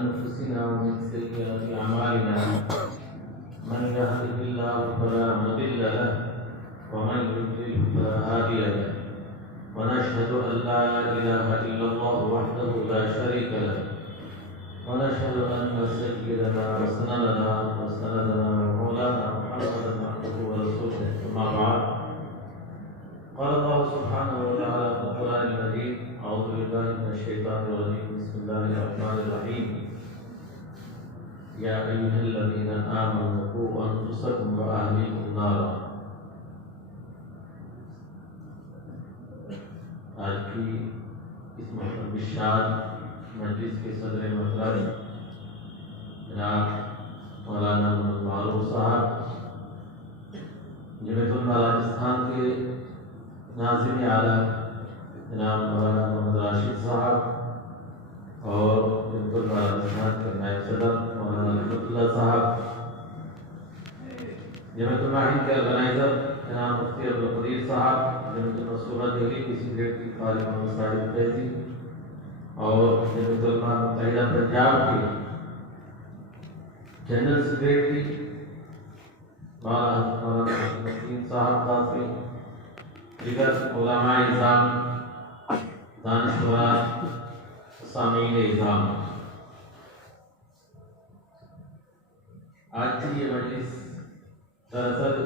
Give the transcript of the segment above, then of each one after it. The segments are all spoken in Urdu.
أنفسنا ومن سيئات أعمالنا من يهده الله فلا مضل له ومن يضلل فلا هادي له ونشهد أن لا إله إلا الله وحده لا شريك له ونشهد أن سيدنا وسندنا ومولانا محمدا عبده ورسوله أما بعد قال الله سبحانه وتعالى في القرآن المجيد أعوذ بالله من الشيطان الرجيم بسم الله الرحمن الرحيم يا أيها الذين آمنوا قوا أنفسكم وأهليكم نارا آج کی اس محترم الشان مجلس کے صدر محترم جناب مولانا محمد معروف صاحب جمعیت علماء راجستھان کے ناظم اعلیٰ جناب مولانا محمد راشد صاحب اور جمعیت علماء راجستھان کے نائب صدر مولانا رحمت اللہ صاحب، جمعیت علماء ہند کے آرگنائزر جناب مفتی عبدالقدیر صاحب، جمعیت علماء صوبہ دہلی کی سیکریٹری قاری محمد صاحب فیضی اور جمعیت علماء متحدہ پنجاب کی جنرل سیکریٹری مولانا محمد صاحب قاسمی، دیگر علماء نظام، دانشوران، سامعین نظام، آج کی یہ مجلس دراصل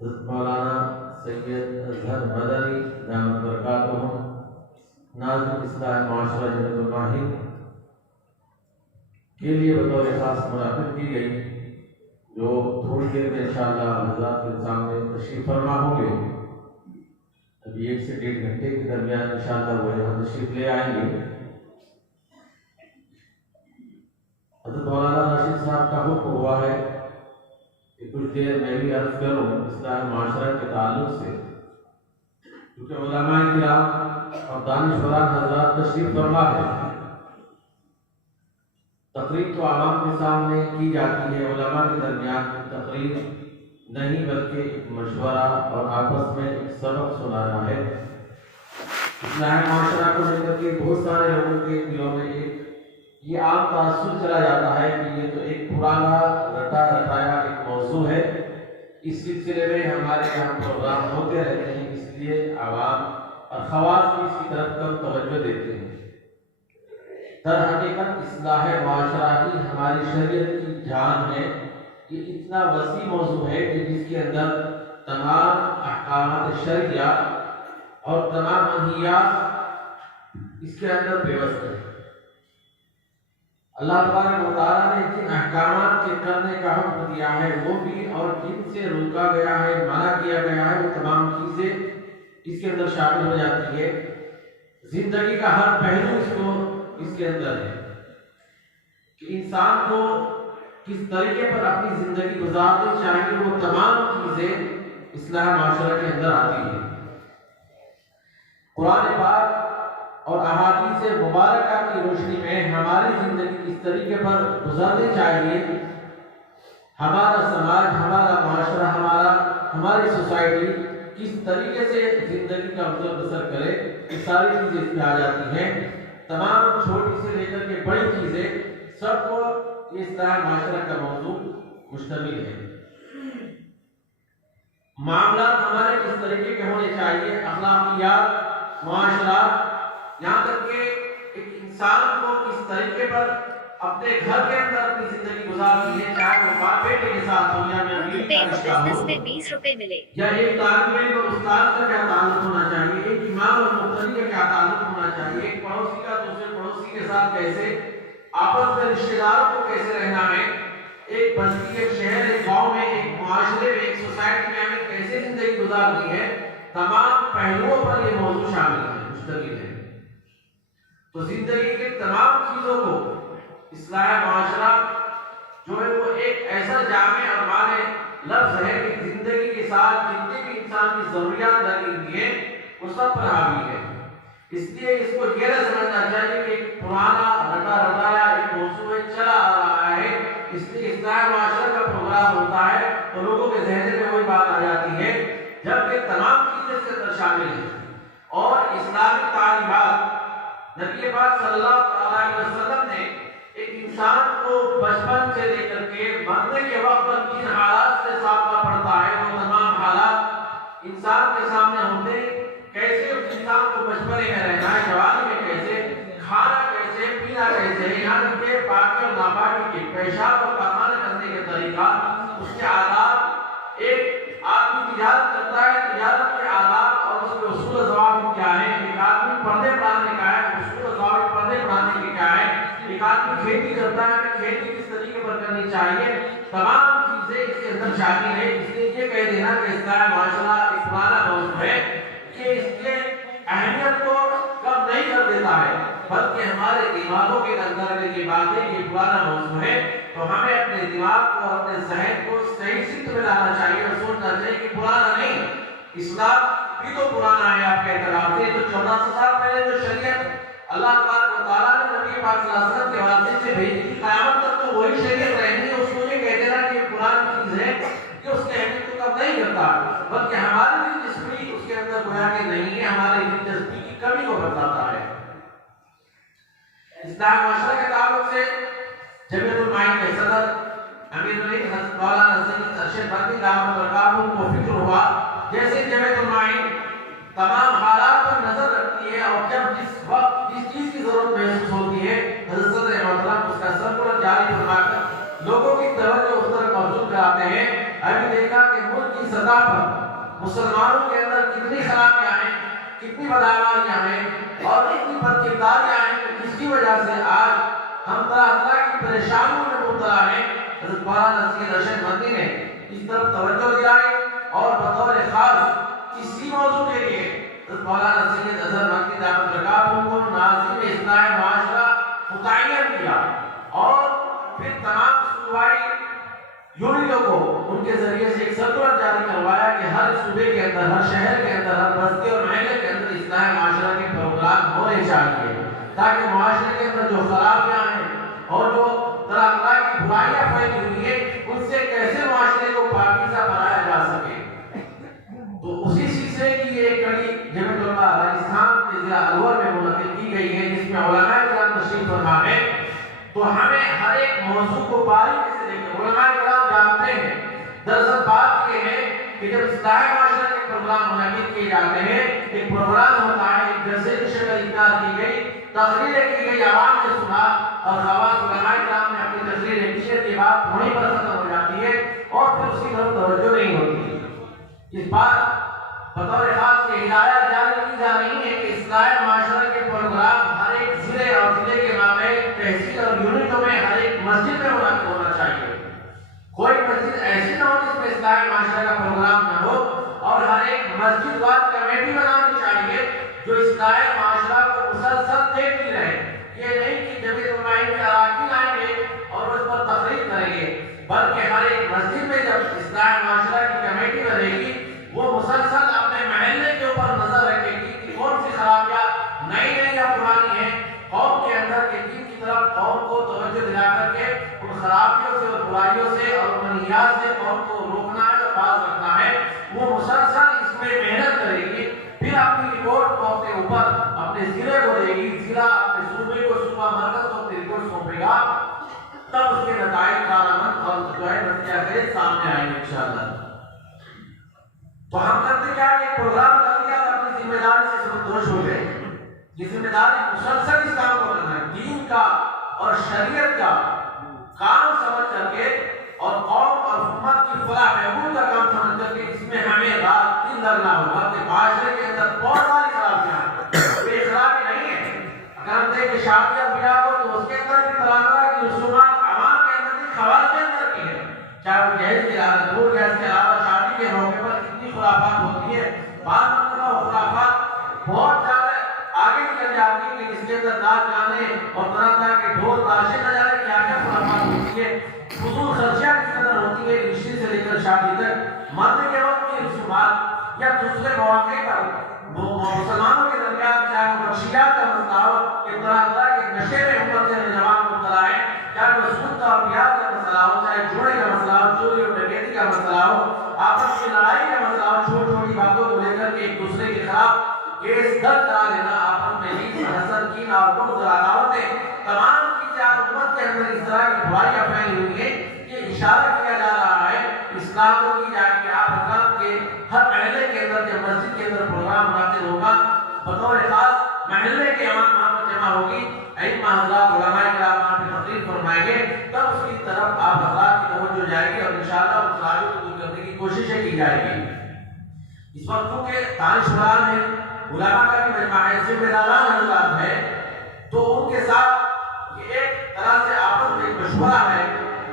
حضرت مولانا سید اظہر مدنی دامت برکاتہم ناظم اصلاح معاشرہ جمعیت علماء ہند کے لیے بطور خاص منعقد کی گئی، جو تھوڑی دیر میں انشاءاللہ حضرات کے سامنے تشریف فرما ہوں گے۔ ابھی 1 سے 1.5 گھنٹے کے درمیان انشاءاللہ وہ یہاں تشریف لے آئیں گے۔ حضرت مولانا راشد صاحب کا حکم ہوا ہے کہ کچھ دیر میں بھی عرض کروں اصلاح معاشرہ کے تعلق سے، کیونکہ علماء کرام اور دانشوران حضرات تشریف فرما ہے۔ تقریر تو عوام کے سامنے کی جاتی ہے، علماء کے درمیان تقریر نہیں بلکہ ایک مشورہ اور آپس میں ایک سبق سنانا ہے۔ اصلاح معاشرہ کو لے کر کے بہت سارے لوگوں کے دلوں میں ایک یہ عام تاثر چلا جاتا ہے کہ یہ تو ایک پرانا رٹا رٹایا ایک موضوع ہے، اس سلسلے میں ہمارے یہاں پروگرام ہوتے رہتے ہیں، اس لیے عوام اور خواص بھی اس کی طرف کم توجہ دیتے ہیں۔ در حقیقت اصلاح معاشرہ ہی ہماری شریعت کی جان ہے۔ یہ اتنا وسیع موضوع ہے کہ جس کے اندر تمام احکامات شرعیہ اور تمام منہیات اس کے اندر پیوست ہے۔ اللہ تبارک و تعالیٰ نے جن احکامات کے کرنے کا حکم دیا ہے وہ بھی، اور جن سے روکا گیا ہے، منع کیا گیا ہے، وہ تمام چیزیں اس کے اندر شامل ہو جاتی ہے۔ زندگی کا ہر پہلو اس کے اندر ہے کہ انسان کو کس طریقے پر اپنی زندگی گزارنی چاہیے، وہ تمام چیزیں اصلاح معاشرہ کے اندر آتی ہیں۔ قرآن پاک اور احادیث مبارکہ کی روشنی میں ہماری زندگی کس طریقے پر گزارنی چاہیے، ہمارا سماج، ہمارا معاشرہ، ہماری سوسائٹی کس طریقے سے زندگی کا گزر بسر کرے، یہ ساری چیزیں اس میں آ جاتی ہیں۔ تمام چھوٹی سے لے کر کے بڑی چیزیں سب کو یہ اصلاح معاشرہ کا موضوع مشتمل ہے۔ معاملات ہمارے کس طریقے کے ہونے چاہیے، اخلاقیات، معاشرات، یہاں تک کہ ایک انسان کو کس طریقے پر اپنے گھر کے اندر اپنی زندگی گزارنی ہے، چاہے وہ باپ بیٹے کے ساتھ ہو یا بیوی کا رشتہ ہو، یا ایک طالب علم اور استاد کا کیا تعلق ہونا چاہیے، ایک امام اور مقتدی کا کیا تعلق ہونا چاہیے، ایک پڑوسی کا دوسرے پڑوسی کے ساتھ کیسے، آپس میں رشتہ داروں کو کیسے رہنا ہے، ایک بستی، ایک شہر، ایک گاؤں میں، ایک معاشرے میں، ایک سوسائٹی میں ہمیں کیسے زندگی گزارنی ہے، تمام پہلوؤں پر یہ موضوع شامل ہے، مشتمل ہے۔ تو زندگی کے تمام چیزوں کو اصلاح معاشرہ جو ہے وہ ایک ایسا جامع اور معنی لفظ ہے کہ زندگی کے ساتھ جتنی بھی انسان کی ضروریات لگی ہوئی ہیں وہ سب پر حاوی ہے۔ اس لیے اس کو یہ نہ سمجھنا چاہیے کہ ایک پرانا رٹا رٹایا ایک موضوع چلا آ رہا ہے، اس لیے اصلاح معاشرہ کا پروگرام ہوتا ہے تو لوگوں کے ذہن میں وہی بات آ جاتی ہے، جبکہ تمام چیزیں اس کے اندر شامل ہیں۔ اور اسلامی تعلیمات نبی پاک صلی اللہ علیہ وسلم نے پینا کیسے ہے، یہاں تک کہ پاکی اور ناپاکی کے پیشاب اور پاخانہ کرنے کے طریقہ، اس کے آداب، ایک آدمی تجارت کرتا ہے، تجارت کے آداب اور اس کے اصول و ضوابط کیا ہے، ایک آدمی پردے پڑھانے کا ہے، اصول و ضوابط پردے پڑھانے کے کیا ہے، ایک آدمی کھیتی کرتا ہے، ہمیں کھیتی کس طریقے پر کرنی چاہیے، تمام چیزیں اس کے اندر شامل ہے۔ اس لیے یہ کہہ دینا کہ اصلاح معاشرہ ایک پرانا موضوع ہے کہ اس کے اہمیت کو کم نہیں کر دیتا ہے، بلکہ ہمارے دماغوں کے اندر یہ بات ہے، یہ پرانا موضوع ہے، تو ہمیں اپنے دماغ کو، اپنے ذہن کو صحیح سمت میں لانا چاہیے اور سوچنا چاہیے کہ پرانا نہیں، اسلام بھی تو پرانا ہے آپ کے اعتراف سے۔ تو 1400 سال پہلے جو شریعت اللہ تبارک و تعالیٰ نے نبی پاک صلی اللہ علیہ وسلم کے واسطے سے بھیجی تھی، قیامت تک تو وہی شریعت رہنی ہے، اس کو یہ کہہ دینا کہ یہ پرانی چیز ہے کہ اس کے اہمیت کو کم نہیں کرتا، بلکہ ہماری دلچسپی اس کے اندر گویا کہ نہیں ہے، ہماری دلچسپی کی کمی کو بتاتا ہے۔ اصلاح معاشرہ کے تعلق سے جمعیت المعین کے صدر امیر ملک حضرت مولانا سید ارشد بندی دامت برکاتہ کو فکر ہوا جیسے جمعیت المعین تمام حالات پر نظر رکھتی ہے اور جب جس وقت جس چیز کی ضرورت محسوس ہوتی ہے حضرت صدر محترم اس کا سرکلر جاری فرما کر لوگوں کی توجہ اس طرف مبذول کراتے ہیں۔ ابھی دیکھا کہ ملک کی سطح پر مسلمانوں کے اندر کتنی خرابیاں ہیں، کتنی بدعنوانیاں ہیں اور کتنی بدکرداریاں ہیں، جس کی وجہ سے آج ہم طرح طرح کی پریشانیوں میں مبتلا ہیں۔ حضرت مولانا سید ارشد بندی نے اس طرف توجہ دلائی اور بطور خاص اسی موضوع کے لیے حضرت مولانا سید اظہر مکی دامت برکاتہ کو ناظم اصلاح معاشرہ متعین کیا اور پھر تمام صوبائی یونٹوں کو ان کے ذریعے سے ایک سرکلر جاری کروایا کہ ہر صوبے کے اندر، ہر شہر کے اندر، ہر بستی اور محلے کے اندر اصلاح معاشرہ کے پروگرام ہونے چاہیے تاکہ معاشرے کے اندر جو خرابیاں ہیں اور جو طرح طرح کی برائیاں پھیلی ہوئی ہیں ان سے کیسے معاشرے کو پاکیزہ بنایا جا سکے۔ تو اسی سلسلے کی یہ کڑی جمعیت علماء راجستھان کے ضلع الور میں منعقد کی گئی ہے جس میں علماء کرام تشریف فرما ہے۔ تو ہمیں ہر ایک موضوع کو باریکی سے دیکھیں، علماء کرام جانتے ہیں، دراصل بات یہ ہے کہ جب اصلاح معاشرہ کے پروگرام منعقد کیے جاتے ہیں، ایک پروگرام ہوتا ہے، ایک جلسے کی شکل اختیار کی گئی، تقریریں کی گئی، عوام نے سنا اور خواص علماء کرام نے اپنی تقریریں کی کے بعد وہیں پر ختم ہو جاتی ہے اور پھر اس کی طرف توجہ نہیں ہوتی۔ اس بار بطور خاص کی ہدایت جاری کی جا رہی ہے کہ اصلاح معاشرہ کے پروگرام ہر ایک ضلع اور ضلع کے مابین تحصیل اور یونٹوں میں ہر ایک مسجد میں منعقد ہونا چاہیے۔ کوئی مسجد ایسی نہ ہو جس میں اصلاح معاشرہ کا پروگرام نہ ہو اور ہر ایک مسجد وار کمیٹی بنانی چاہیے جو اصلاح معاشرہ کو مسلسل دیکھتی رہے۔ یہ نہیں کہ جمعیت المعین کے اراکین آئیں گے اور اس پر تقریر کریں گے، بلکہ ہر ایک مسجد میں جب اصلاح معاشرہ کی کمیٹی بنے گی وہ مسلسل اپنے محلے کے اوپر نظر رکھے گی کہ کون سی خرابیاں نئی نئی یا پرانی ہیں، قوم کے اندر کے دین کی طرف قوم کو توجہ دلا کر کے ان خرابیوں سے اور برائیوں سے اور منہیات سے قوم کو روکنا ہے اور باز رکھنا ہے۔ وہ مسلسل اس میں محنت کرے گی، پھر اپنی رپورٹ کو اپنے اوپر اپنے ضلع کو دے گی، ضلع اپنے صوبے کو، صوبہ مرکز کو اپنی رپورٹ سونپے گا، تب اس کے نتائج کارآمد اور جو ہے نتیجہ خیز سامنے آئیں گے انشاءاللہ۔ تو ہم کرتے کیا کہ پروگرام کر دیا اور اپنی ذمہ داری سے سبکدوش ہو گئے۔ یہ ذمہ داری مسلسل اس کام کو کرنا ہے، دین کا اور شریعت کا کام سمجھ کر کے اور قوم اور امت کی فلاح بہبود کا کام سمجھ کر کے اس میں ہمیں رات دن لگنا ہوگا کہ معاشرے کے اندر بہت ساری خرابیاں ہیں، کوئی خرابی نہیں ہے۔ اگر ہم دیکھیں شادیاں بیاہ ہو تو اس کے اندر بھی طرح طرح کی رسومات عوام کے اندر بھی، خواص کے اندر بھی ہے، چاہے وہ جہیز کے علاوہ دور جہیز کے علاوہ شادی کے موقع پر کتنی خرافات ہوتی ہے۔ بعض مرتبہ وہ خرافات بہت زیادہ آگے نکل جاتی ہے کہ جس کے اندر ناچ گانے اور طرح طرح کے ڈھول تاشے نہ جانے کیا کیا خرافات ہوتی ہے، فضول خرچیاں کس قدر ہوتی ہے، رشتے سے لے کر شادی تک، مرنے کے وقت کی رسومات یا دوسرے مواقع پر مسلمانوں کے درمیان چاہے وہ بخشیات کا مسئلہ ہو کہ طرح طرح کے نشے میں امت کے نوجوان مبتلا ہے، چاہے وہ سود اور بیاہ کا مسئلہ ہو، چاہے جوڑے کا مسئلہ ہو، چوری اور ڈکیتی کا مسئلہ ہو، آپس کی لڑائی کا مسئلہ ہو، چھوٹی چھوٹی باتوں کو لے کر کے ایک دوسرے کے خلاف کیس درج کرا دینا، آپس میں ہی حسد، کینہ اور بغض اور عداوتیں تمام کی چار امت کے اندر اس طرح کی برائیاں پھیلی ہوئی ہیں، یہ اشارہ کیا جا رہا ہے اصلاح کو کی جائے کہ آپ حضرات کے ہر محلے کے اندر جب مسجد کے اندر پروگرام منعقد ہوگا بطور خاص محلے کے امام وہاں پر جمع ہوگی، ائمہ حضرات علماء کرام پہ تقریر فرمائیں گے، تب اس کی طرف آپ حضرات کی توجہ جائے گی اور انشاءاللہ اس راجوں کو دور کرنے کی کوششیں کی جائے گی۔ اس وقت چونکہ دانشوران ہیں، علماء کا بھی مجمع ہے، ذمہ داران حضرات ہے، تو ان کے ساتھ یہ ایک طرح سے آپس میں ایک مشورہ ہے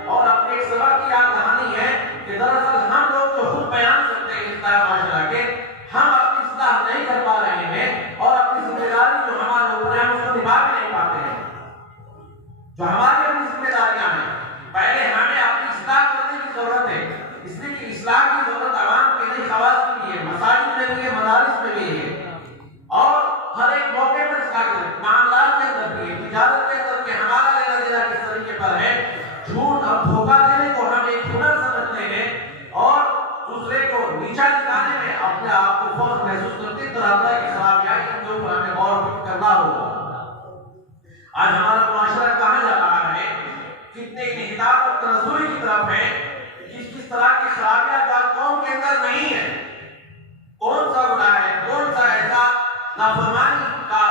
اور اپنے ایک سبق کی یاد کہانی ہے کہ دراصل ہم لوگ جو خود بیان کرتے ہیں اصلاح معاشرہ کے، ہم اپنی اصلاح نہیں کر پا رہے ہیں اور اپنی ذمہ داری جو ہمارے اوپر ہے ہم اس کو نبھا بھی نہیں پاتے ہیں۔ جو ہماری اپنی ذمہ داریاں ہیں، پہلے ہمیں اپنی اصلاح کرنے کی ضرورت ہے، اس لیے کہ اصلاح کی ضرورت عوام کے لیے، خواص کی بھی ہے، مساجد میں بھی ہے، مدارس میں بھی ہے، اور ہر ایک موقع پر اصلاح کریں، معاملات کے اندر بھی ہے، تجارت کے اندر بھی ہمارا لینا دینا کس طریقے پر ہے، جھوٹ اور دھوکہ دینے کو ہم ایک ہنر سمجھتے ہیں اور دوسرے کو نیچا دکھانے میں اپنے آپ کو فخر محسوس کرتے، طرح طرح کی خرابیاں ان کے اوپر ہمیں غور و فکر کرنا ہوگا۔ آج ہمارا معاشرہ کہاں جا رہا ہے، کتنے انحطاط اور تنزلی کی طرف ہے، کس طرح کی خرابیاں قوم کے اندر نہیں ہے، کون سا گناہ ہے، کون سا ایسا نافرمانی کا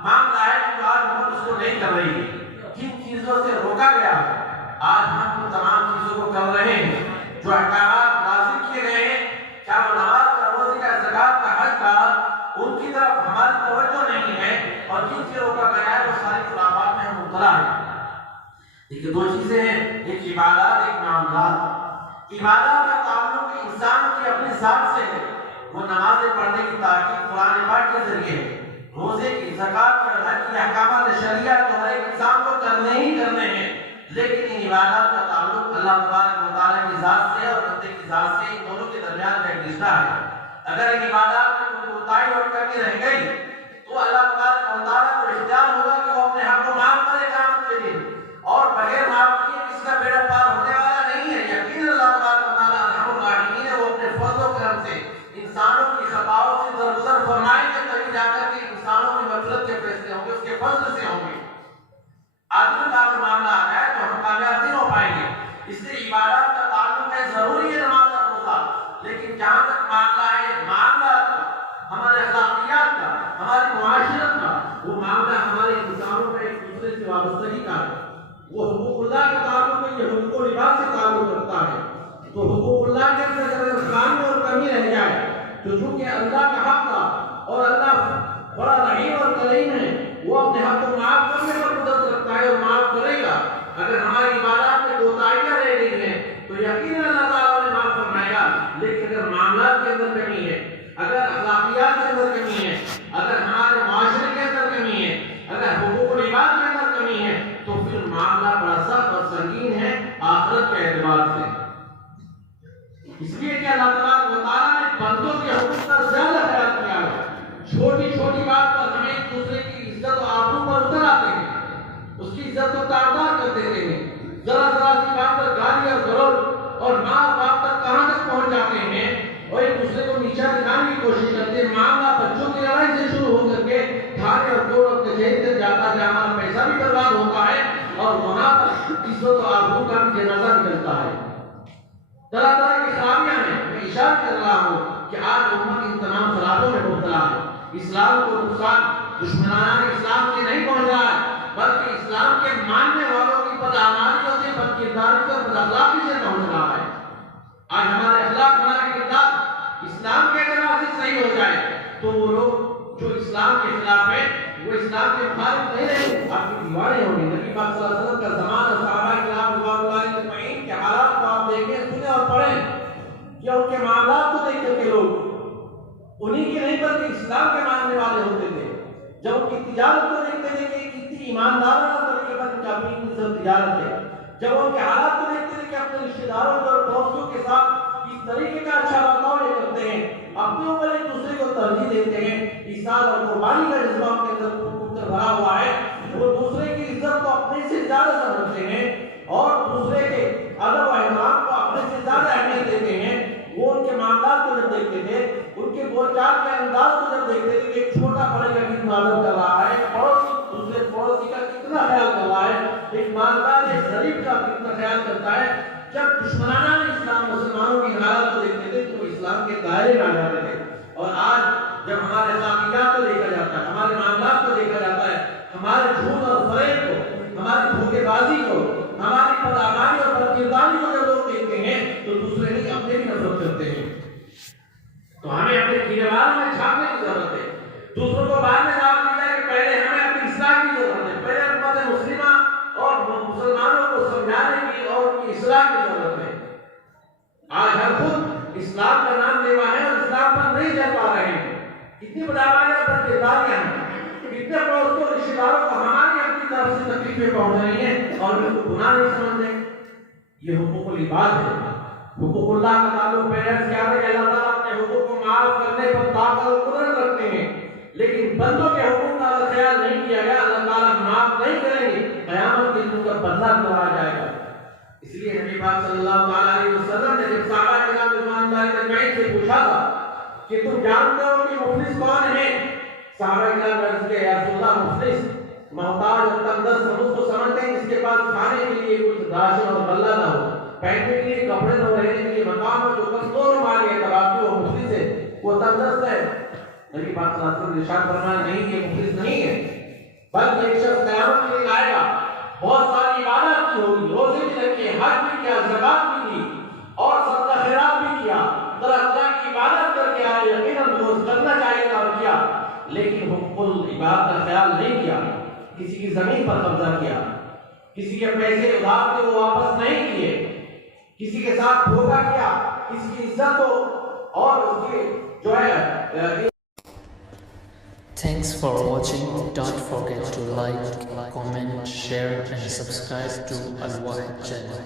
معاملہ ہے جو آج حکومت اس کو نہیں کر رہی ہے، کن چیزوں سے روکا گیا ہے، آج ہم ان تمام چیزوں کو کر رہے ہیں۔ جو احکامات نازل کیے گئے ہیں، کیا وہ نماز کا، روزے کا، زکوٰۃ کا، حج کا، ان کی طرف ہماری توجہ نہیں ہے اور جن سے روکا گیا ہے وہ ساری خرافات میں ہم مبتلا ہیں۔ دیکھیے دو چیزیں ہیں، ایک عبادات، ایک معاملات۔ عبادات کا تعلق انسان کی اپنی ذات سے ہے، وہ نمازیں پڑھنے کی تاکید قرآن پاک کے ذریعے ہے، روزے کی، زکوٰۃ کی، حج کی احکامات شریعہ جو ہر ایک انسان کو کرنے ہی کرنے ہیں، لیکن ان عبادات کا تعلق اللہ تبارک و تعالیٰ کی ذات سے اور بندے کی ذات سے، ان دونوں کے درمیان کا ایک رشتہ ہے۔ اگر ان عبادات میں کوئی کوتاہی اور کمی رہ گئی تو اللہ تبارک و تعالیٰ کو اختیار ہوگا کہ وہ اپنے حق کو معاف کرے قیامت کے دن، اور بغیر معاف کیے کس کا بیڑا پار ہونے والا نہیں ہے۔ یقین اللہ تبارک و تعالیٰ ارحم الراحمین ہے، وہ اپنے فضل و کرم سے انسانوں کی خطاؤں سے درگزر فرمائیں گے، تبھی جا کر کے انسانوں کی مغفرت کے فیصلے ہوں گے، اس کے فضل سے ہوں گے۔ عدل کا اگر معاملہ آ جائے تو ہم کامیاب نہیں ہو پائیں گے۔ اس لیے عبادات کا تعلق ہے، ضروری ہے نماز اور روزہ، لیکن جہاں تک معاملہ ہے معاملات کا، ہمارے اخلاقیات کا، ہماری معاشرت کا، وہ معاملہ ہمارے انسانوں میں ایک دوسرے سے وابستگی کا ہے، وہ حقوق اللہ کا تعلق ہے، یہ حقوق العباد سے تعلق رکھتا ہے۔ تو حقوق اللہ کے اندر اگر خامی اور کمی رہ جائے تو چونکہ اللہ کا حق تھا اور اللہ بڑا رحیم اور کریم ہے، وہ اپنے حق کو معاف کرنے پر قدرت رکھتا ہے اور معاف کرے گا۔ اگر ہماری عبادات میں کوتاہیاں رہ گئی ہیں تو یقیناً اللہ تعالیٰ نے معاف فرمائے گا، لیکن اگر معاملات کے اندر کمی ہے، اگر اخلاقیات کے اندر کمی ہے، اگر ہمارے معاشرے کے اندر کمی ہے، اگر حقوق العباد کے اندر کمی ہے، تو پھر معاملہ بڑا سخت اور سنگین ہے آخرت کے اعتبار سے۔ اس لیے کہ اللہ تبارک و تعالیٰ نے بندوں کے حقوق کا زیادہ خیال کیا ہے۔ چھوٹی چھوٹی بات پر ہمیں ایک دوسرے کی عزت و آبرو پر اتر آتے ہیں، اس کی عزت کو تاردار کر دیتے ہیں، ذرا ذرا سی بات پر گالی اور گلوچ اور مار باپ تک کہاں تک پہنچ جاتے ہیں اور ایک دوسرے کو نیچا دکھانے کی کوشش کرتے ہیں۔ معاملہ بچوں کی لڑائی سے شروع ہو کر کے تھانے اور کورٹ اور کچہری تک جاتا ہے، ہمارا پیسہ بھی برباد ہوتا ہے اور وہاں پر عزت و آبرو کا بھی جنازہ نکلتا ہے۔ طرح طرح کی خرابیاں ہیں۔ میں اشارہ کر رہا ہوں کہ آج امت ان تمام خرابوں میں مبتلا ہے۔ اسلام کو نقصان دشمنان اسلام سے نہیں پہنچ رہا ہے، بلکہ اسلام کے ماننے والوں کی بدعمالیوں سے، بدکرداری سے اور بداخلاقی سے پہنچ رہا ہے۔ آج ہمارے اخلاق، ہمارے کردار اسلام کے اعتبار سے صحیح ہو جائے تو وہ لوگ جو اسلام کے خلاف ہیں وہ اسلام کے مخالف نہیں رہیں، آپ کی دیواریں ہوں گے۔ نبی پاک صلی اللہ علیہ وسلم کا زمانہ، صحابہ کرام رضوان اللہ علیہم اجمعین کے حالات کو آپ دیکھیں، سنیں اور پڑھیں کہ ان کے معاملات کو دیکھ کر کے لوگ انہی کے نہیں بلکہ اسلام کے ماننے والے ہوتے تھے۔ جب ان کی تجارت کو دیکھتے تھے کہ کتنی ایماندارانہ طریقے پر ان کا اپنی تجارت ہے، جب ان کے حالات کو دیکھتے تھے کہ اپنے رشتہ داروں اور دوستوں کے ساتھ اس طریقے کا اچھا برتاؤ یہ کرتے ہیں، اپنے اوپر ایک دوسرے کو ترجیح دیتے ہیں، ایثار اور قربانی کا جذبہ ان کے اندر بھرا ہوا ہے، وہ دوسرے کی عزت کو اپنے سے زیادہ سمجھتے ہیں اور دوسرے کے ادب و احترام کو اپنے سے زیادہ اہمیت دیتے ہیں۔ وہ ان کے معاملات کو جب دیکھتے تھے، ان کے بول چال کے انداز کو جب دیکھتے تھے کہ ایک چھوٹا بڑے کا کتنا ادب کر رہا ہے، پڑوسی دوسرے پڑوسی کا کتنا خیال کر رہا ہے، ایک مالدار ایک غریب کا کتنا خیال کرتا ہے، جب دشمنان اسلام مسلمانوں کی حالت کو دیکھتے تھے تو اسلام کے دائرے میں آ جاتے تھے۔ اور آج جب ہمارے اخلاقیات کو دیکھا جاتا ہے، ہمارے معاملات کو دیکھا جاتا ہے، ہمارے جھوٹ اور فریب تو ہمیں اپنے کیروان میں چھاپنے کی ضرورت ہے. دوسروں کو بعد میں دعوت دی جائے کہ پہلے ہمیں اپنی اصلاح کی ضرورت ہے. پہلے امت مسلمہ اور مسلمانوں کو سمجھانے کی اور ان کی اصلاح کی ضرورت ہے. آج ہم خود اسلام کا نام لیوا ہے اور اسلام پر نہیں چل پا رہے ہیں. کتنی بڑا آواز پر کرداریاں ہیں, کتنے پڑوس کو رشتے داروں کو ہماری اپنی طرف سے تکلیفیں پہنچ رہی ہیں اور ان کو گناہ نہیں سمجھتے. یہ حقوق العباد ہے. حقوق اللہ کا تعلق پیرنٹس کیا ہے کہ اللہ تعالیٰ اپنے حقوق کو معاف کرنے پر طاقت اور قدرت رکھتے ہیں, لیکن بندوں کے حقوق کا اگر خیال نہیں کیا گیا اللہ تعالیٰ معاف نہیں کریں گے. قیامت کے دن کا بدلہ دلایا جائے گا. اس لیے نبی پاک صلی اللہ علیہ وسلم نے جب صحابہ کرام رضوان اللہ اجمعین سے پوچھا تھا کہ تم جانتے ہو کہ مفلس کون ہے, صحابہ کرام نے عرض کیا یا رسول اللہ مفلس محتاج اور تنگدست ہم اس کو سمجھتے ہیں جس کے پاس کھانے کے لیے کچھ راشن اور غلہ نہ ہو, پہننے کے لیے کپڑے نہ ہو, رہنے کے لیے مقام ہو, جو کمزور مال ہے تراجو ہو, مفلس ہے, وہ تنگدست ہے. نبی پاک صلی اللہ علیہ وسلم نے ارشاد فرمایا نہیں یہ مفلس نہیں ہے, بلکہ ایک شخص قیامت کے دن آئے گا, بہت ساری عبادت کی ہوگی, روزے بھی رکھے, حج بھی کیا, زکات بھی دی اور صدقہ خیرات بھی کیا, اللہ کی عبادت کر کے آئے, یقیناً وہ کرنا چاہیے تھا اور کیا, لیکن حقوق العباد کا خیال نہیں کیا, کسی کی زمین پر قبضہ کیا, کسی کے پیسے ادھار کے وہ واپس نہیں کیے, کسی کے ساتھ دھوکہ کیا, کسی کی عزت کو اور اس کی جو ہے. Thanks for watching. Don't forget to like, comment, share and subscribe to Al Wahid channel.